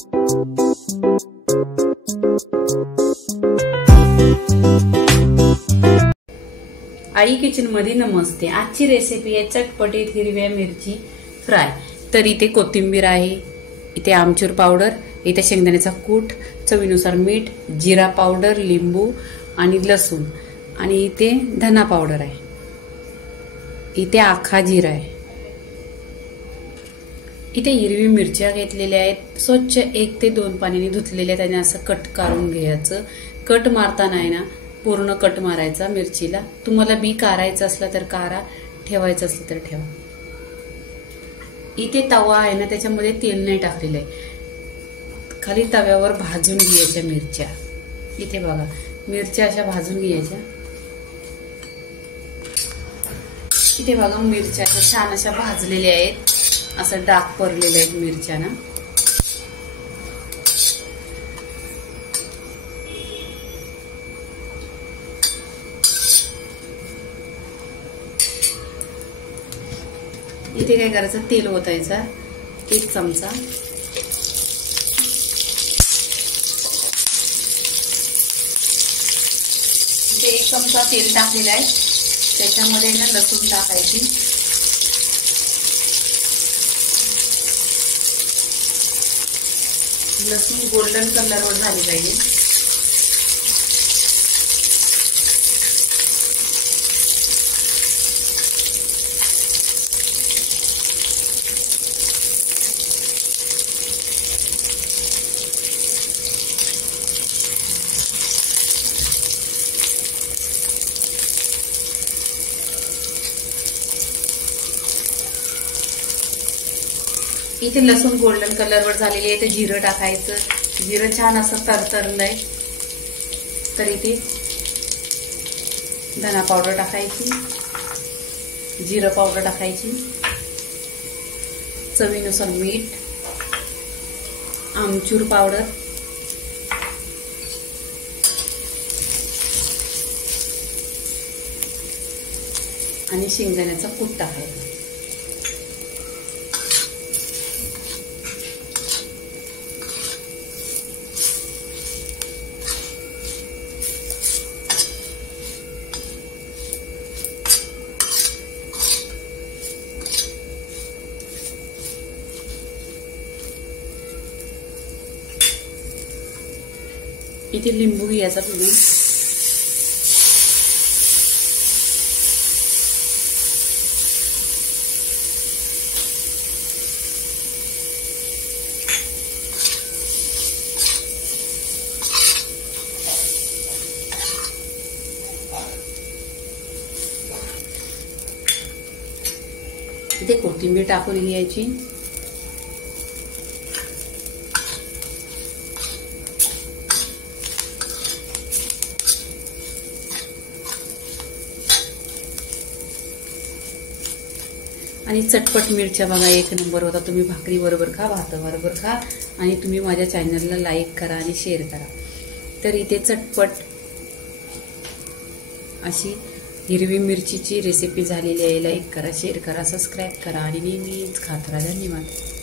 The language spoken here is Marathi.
आई किचन मध्ये नमस्ते। आजची रेसिपी आहे चटपटीत हिरव्या मिरची फ्राय। तर इथे कोथिंबीर आहे, इथे आमचूर पावडर, इथे शेंगदाण्याचा कूट, चवीनुसार मीठ, जिरा पावडर, लिंबू आणि लसूण, आणि इथे धना पावडर आहे, इथे आखा जिरा आहे। इथे हिरवी मिरच्या घेतलेल्या आहेत, स्वच्छ 1 ते 2 पाण्याने धुतलेल्या, त्याने असं कट काढून घ्यायचं। कट मारताना आहे ना पूर्ण कट मारायचा मिरचीला। तुम्हाला बी कारायचं असलं तर कारा, ठेवायचं असलं तर ठेवा। इथे तवा आहे ना, त्याच्यामध्ये तेल नाही टाकलेलं आहे, खाली तव्यावर भाजून घ्यायच्या मिरच्या। इथे बघा मिरच्या अशा भाजून घ्यायच्या। इथे बघा मिरच्या छान अशा भाजलेल्या आहेत, असं डाग पडलेले आहेत मिरच्या ना। इथे काय करायचं, तेल ओतायचा 1 चमचा। इथे 1 चमचा तेल टाकलेलं आहे, त्याच्यामध्ये ना लसूण टाकायची। लसूण गोल्डन कलरवर झाली पाहिजे। इथे लसूण गोल्डन कलरवर झालेली आहे, ते जिरं टाकायचं। जिरं छान असं तरतरलंय तर इथे धना पावडर टाकायची, जिरं पावडर टाकायची, चवीनुसार मीठ, आमचूर पावडर, आणि शेंगदाण्याचा कूट टाकायचा। इथे लिंबू घ्यायचा पिळून। इथे कोथिंबीर टाकून घ्यायची। आणि चटपट मिरच्या बघा 1 नंबर होता। तुम्ही भाकरी बरोबर खा, भाताबरोबर खा, आणि तुम्ही माझ्या चॅनलला लाईक करा आणि शेअर करा। तर इथे चटपट अशी हिरवी मिरचीची रेसिपी झालेली आहे। लाईक करा, शेअर करा, सबस्क्राईब करा आणि नेहमीच खात राहा। धन्यवाद।